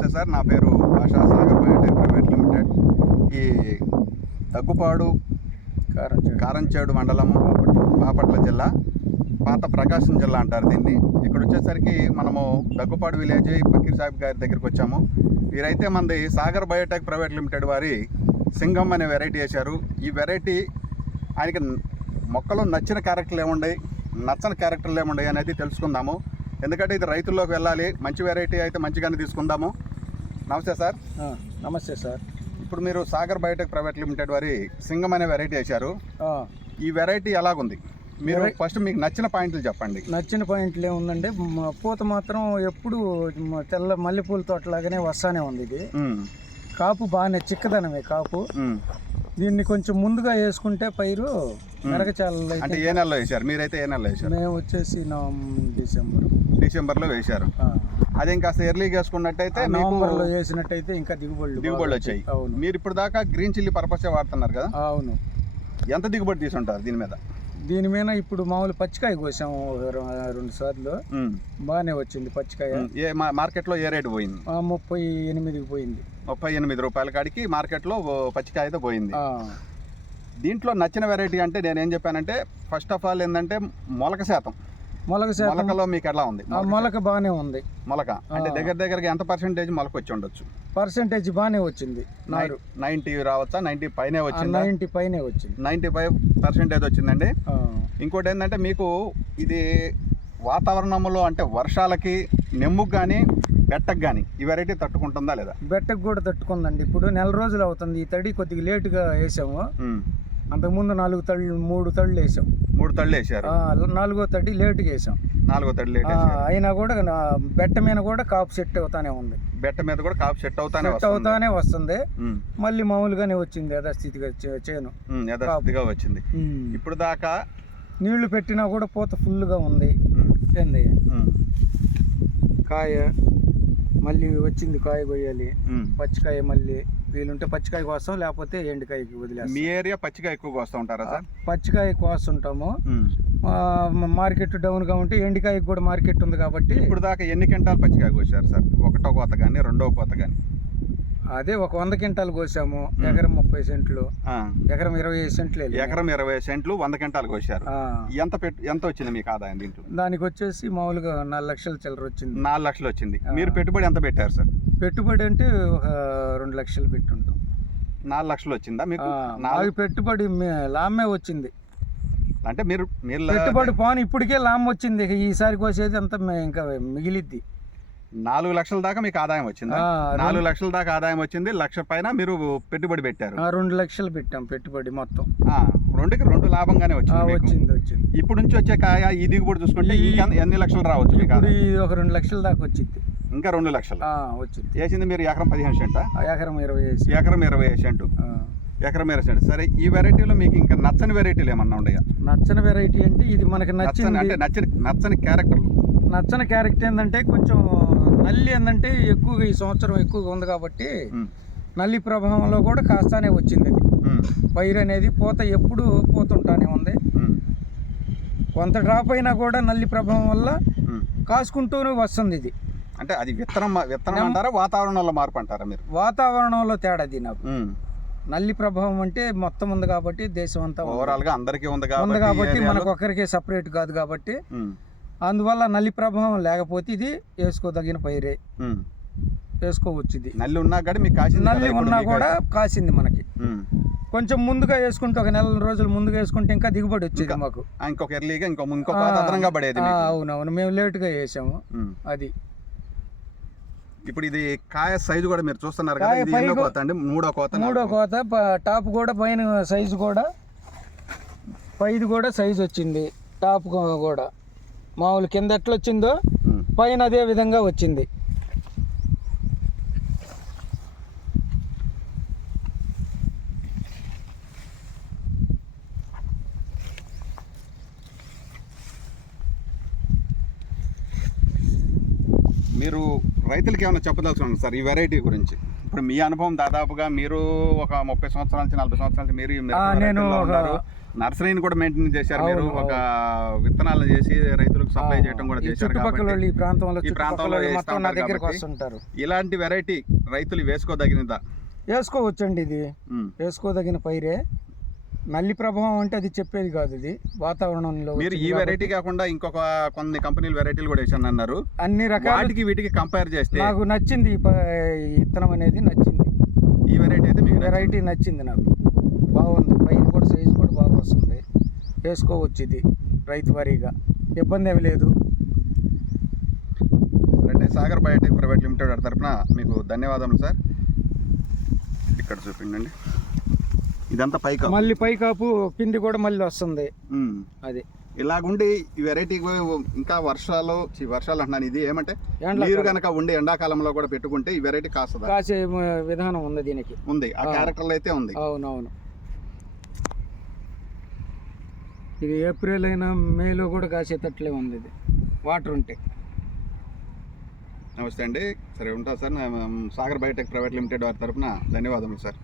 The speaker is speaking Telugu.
నమస్తే సార్, నా పేరు ASHA Sagar Biotech private limited. ఈ దగ్గుపాడు కారంచేడు మండలం, బాపట్ల జిల్లా, పాత ప్రకాశం జిల్లా అంటారు దీన్ని. ఇక్కడ వచ్చేసరికి మనము దగ్గుపాడు విలేజ్ ఫకీర్ సాహిబ్ గారి దగ్గరికి వచ్చాము. వీరైతే మనది సాగర్ బయోటెక్ ప్రైవేట్ లిమిటెడ్ వారి సింగం అనే వెరైటీ వేశారు. ఈ వెరైటీ ఆయనకి మొక్కలు నచ్చిన క్యారెక్టర్లు ఏముండయి, నచ్చని క్యారెక్టర్లు ఏముండయి అనేది తెలుసుకుందాము. ఎందుకంటే ఇది రైతుల్లోకి వెళ్ళాలి. మంచి వెరైటీ అయితే మంచిగానే తీసుకుందాము. నమస్తే సార్. నమస్తే సార్. ఇప్పుడు మీరు సాగర్ బయోటెక్ ప్రైవేట్ లిమిటెడ్ వారి సింగం అనే వెరైటీ వేశారు. ఈ వెరైటీ ఎలాగుంది? మీరు ఫస్ట్ మీకు నచ్చిన పాయింట్లు చెప్పండి. నచ్చిన పాయింట్లు ఏముందంటే, పూత మాత్రం ఎప్పుడు తెల్ల మల్లెపూల తోటలాగానే వస్తానే ఉంది. ఇది కాపు బాగానే చిక్కదనమే కాపు. దీన్ని కొంచెం ముందుగా వేసుకుంటే పైరు మెరగచాల. అంటే ఏ నెలలో వేశారు మీరైతే? ఏ నెలలో వేశారు? మేము వచ్చేసి డిసెంబర్లో వేశారు. అదే కాస్త ఎర్లీగా వేసుకున్నట్టయితే నవంబర్లో వేసినట్టయితే ఇంకా దిగుబడులు వచ్చాయి. మీరు ఇప్పుడు దాకా గ్రీన్ చిల్లీ పర్పస్ వాడుతున్నారు కదా? అవును. ఎంత దిగుబడి తీసుంటారు దీని మీద ఇప్పుడు మామూలు పచ్చికాయ కోసాము 2 సార్లు. బాగానే వచ్చింది పచ్చికాయ. మార్కెట్లో ఏ రేటు పోయింది? 38కి పోయింది. 38 రూపాయల కాడికి మార్కెట్లో పచ్చికాయ అయితే పోయింది. దీంట్లో నచ్చిన వెరైటీ అంటే నేనేం చెప్పానంటే, ఫస్ట్ ఆఫ్ ఆల్ ఏంటంటే మొలకలో మీకు ఎలా ఉంది? మొలక బాగానే ఉంది. మొలక అంటే దగ్గరగా ఎంత పర్సెంటేజ్ మొలక వచ్చి ఉండొచ్చు? పర్సెంటేజ్ బాగానే వచ్చింది. 90 రావచ్చా? 90 పైనే వచ్చింది. 90 పైనే వచ్చింది. 95% వచ్చిందండి. ఇంకోటి ఏంటంటే, మీకు ఇది వాతావరణంలో అంటే వర్షాలకి, నెమ్ముకు కానీ బెట్టకు కానీ ఈ వెరైటీ తట్టుకుంటుందా లేదా? బెట్టకు కూడా తట్టుకుందండి. ఇప్పుడు నెల రోజులు అవుతుంది. ఈ తడి కొద్దిగా లేటుగా వేసాము. అంతకుముందు 3 తళ్ళు వేసాం. 3 తళ్ళు వేసారు. 4వ తడి లేటుగా వేసాం. 4వ తడి లేట్ అయినా కూడా బెట్ట మీద కూడా కాపు సెట్ అవుతానే ఉంది. బెట్ట మీద కూడా కాపు సెట్ అవుతానే వస్తుంది. మళ్ళీ మామూలుగానే వచ్చింది యథాస్థితిగా చేను. యథాస్థితిగా వచ్చింది. ఇప్పుడు దాకా నీళ్లు పెట్టినా కూడా పూత ఫుల్గా ఉంది. ఏంది కాయ మళ్ళీ వచ్చింది. కాయ కొయ్యాలి. పచ్చికాయ మళ్ళీ వీలుంటే పచ్చికాయ కోస్తాం, లేకపోతే ఎండుకాయకి వదిలేస్తాం. మీ ఏరియా పచ్చికాయ ఎక్కువ కోస్తూ ఉంటారా సార్? పచ్చికాయ కోస్తుంటాము. మార్కెట్ డౌన్గా ఉంటే ఎండుకాయకి కూడా మార్కెట్ ఉంది కాబట్టి. ఇప్పుడు దాకా ఎన్ని క్వింటాలు పచ్చికాయ కోసారు సార్? 1వ కోత కానీ 2వ కోత కానీ? అదే ఒక 100 క్వింటాలు కోసాము. ఎకరం 30 సెంట్లు, ఎకరం 25 సెంట్లు. ఎకరం 20 సెంట్లు 100 క్వింటాలు కోసారు. ఎంత వచ్చింది మీకు ఆదాయం దీంట్లో? దానికి వచ్చేసి మామూలుగా 4 లక్షల చిల్లర వచ్చింది. 4 లక్షలు వచ్చింది. మీరు పెట్టుబడి ఎంత పెట్టారు సార్? పెట్టుబడి అంటే ఒక 2 లక్షలు పెట్టుంటాం. 4 లక్షలు వచ్చిందా మీకు? పెట్టుబడి లాభమే వచ్చింది. అంటే మీరు పెట్టుబడి పోను ఇప్పటికే లాభం వచ్చింది. ఈసారి కోసేది అంతా ఇంకా మిగిలిద్ది. 4 లక్షల దాకా మీకు ఆదాయం వచ్చింది. 4 లక్షల దాకా ఆదాయం వచ్చింది. 1 లక్ష పైన మీరు పెట్టుబడి పెట్టారు. 2 లక్షలు పెట్టాం పెట్టుబడి మొత్తం. 2కి 2 లాభంగా వచ్చింది. ఇప్పుడు నుంచి వచ్చే కాయ ఈ దిగుబడి చూసుకుంటే ఎన్ని లక్షలు రావచ్చు మీకు? ఒక 2 లక్షల దాకా వచ్చింది. ఇంకా 2 లక్షలు వచ్చింది. వేసింది మీరు ఎకరం 15 సెంటా? ఎకరం 20 సెంటు. ఎకరం 20 సెంటు. సరే, ఈ వెరైటీలో మీకు ఇంకా నచ్చని వెరైటీలు ఏమన్నా ఉన్నాయా? నచ్చని వెరైటీ అంటే ఇది మనకి నచ్చింది. అంటే నచ్చని క్యారెక్టర్లు. నచ్చని క్యారెక్టర్ ఏంటంటే, కొంచెం నల్లి ఏంటంటే ఎక్కువగా ఈ సంవత్సరం ఎక్కువగా ఉంది కాబట్టి నల్లి ప్రభావంలో కూడా కాస్తానే వచ్చింది. అది పైరు అనేది పూత ఎప్పుడు పోతుంటానే ఉంది. కొంత డ్రాప్ అయినా కూడా నల్లి ప్రభావం వల్ల కాసుకుంటూనే వస్తుంది. ఇది అంటే అది విత్తనం అంటారా, వాతావరణంలో మార్పు అంటారా మీరు? వాతావరణంలో తేడాది నాకు. నల్లి ప్రభావం అంటే మొత్తం ఉంది కాబట్టి, దేశం అంతా ఓవరాల్ గా అందరికీ ఉంది కాబట్టి మనకు ఒక్కరికే సపరేట్ కాదు కాబట్టి, అందువల్ల నల్లి ప్రభావం లేకపోతే ఇది వేసుకోదగిన పైరే, వేసుకోవచ్చు. ఇది నల్లి ఉన్నా కూడా మీకు నల్లి ఉన్నా కూడా కాసింది మనకి. కొంచెం ముందుగా వేసుకుంటే, ఒక 4 రోజులు ముందుగా వేసుకుంటే ఇంకా దిగుబడి వచ్చేది మాకు. ఇంకొక ఎర్లీగా ఇంకో అదనంగా పడేది. అవునవును, మేము లేటుగా వేసాము. అది ఇప్పుడు ఇది కాయ సైజు కూడా మీరు చూస్తున్నారు కదా, ఇది ఎన్నో కోత అండి? 3వ కోత. టాప్ కూడా పైన సైజు కూడా, పైది కూడా సైజు వచ్చింది. టాప్ కూడా మామూలు కింద ఎట్లా వచ్చిందో పైన అదే విధంగా వచ్చింది. మీరు రైతులకి ఏమైనా చెప్పదలుచుకున్నారు సార్ ఈ వెరైటీ గురించి? ఇప్పుడు మీ అనుభవం దాదాపుగా మీరు ఒక 30 సంవత్సరాల నుంచి 40 సంవత్సరాల నుంచి మీరు నేను నర్సరీని కూడా మెయింటైన్ చేశారు మీరు, అవును, ఒక విత్తనాలను చేసి రైతులకు సప్లై చేయడం కూడా ఈ చేశారు చుట్టుపక్కల కాబట్టి వాళ్ళు, ఈ ప్రాంతంలో ఈ ప్రాంతంలో చుట్టుపక్కల వేస్తా మొత్తం నా ఉంటారు దగ్గరికి కాబట్టి వస్తుంటారు. ఇలాంటి వెరైటీ రైతులు వేసుకోదగినదా? వేసుకోవచ్చండి, ఇది ఉమ్. వేసుకోదగిన పైరే. నల్లి ప్రభావం అంటే అది చెప్పేది కాదు, ఇది వాతావరణంలో మీరు ఈ వచ్చింది వెరైటీ కాబట్టి. కాకుండా ఇంకొక కొన్ని కంపెనీల వెరైటీలు కూడా వేసాను అన్నారు. అన్ని రకాల వాటికి వీటికి కంపేర్ చేస్తే నాకు నచ్చింది ఈ విత్తనం అనేది నచ్చింది. ఈ వెరైటీ అయితే ఈ మీకు వెరైటీ నచ్చింది నాకు, బాగుంది. పైన కూడా సైజు కూడా బాగా వస్తుంది, వేసుకోవచ్చు. ఇది రైతు వారీగా ఇబ్బంది ఏమి లేదు. అంటే సాగర్ బయోటెక్ ప్రైవేట్ లిమిటెడ్ వారి తరపున మీకు ధన్యవాదములు సార్. ఇక్కడ చూపించండి, ఇదంతా పైకి మళ్ళీ పైకాపు పిండి కూడా మళ్ళీ వస్తుంది. అది ఇలాగుండి ఈ వెరైటీ ఇంకా వర్షాలు అంటున్నాను, ఇది ఏమంటే ఎండాకాలం. నీరు కనుక ఉండి ఎండాకాలంలో కూడా పెట్టుకుంటే ఈ వెరైటీ కాస్తుందా? కాసే విధానం ఉంది దీనికి, ఉంది, ఆ క్యారెక్టర్లో అయితే ఉంది. అవునవును. ఇది ఏప్రిల్ అయినా మేలో కూడా కాసేటట్లే ఉంది, ఇది వాటర్ ఉంటే. నమస్తే అండి, సరే ఉంటా sir. Sagar Biotech private limited వారి తరపున ధన్యవాదములు సార్.